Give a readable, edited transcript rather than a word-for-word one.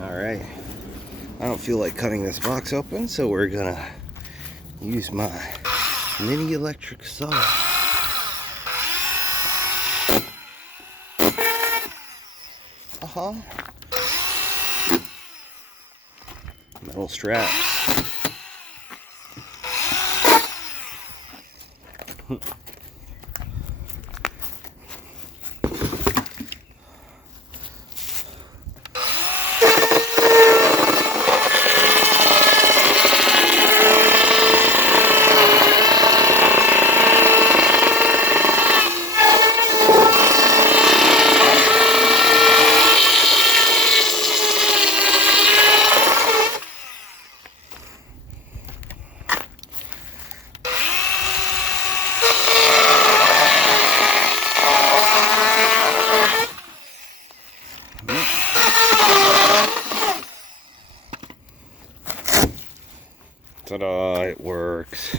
Alright, I don't feel like cutting this box open, so we're gonna use my mini electric saw. Metal straps. Ta-da, it works.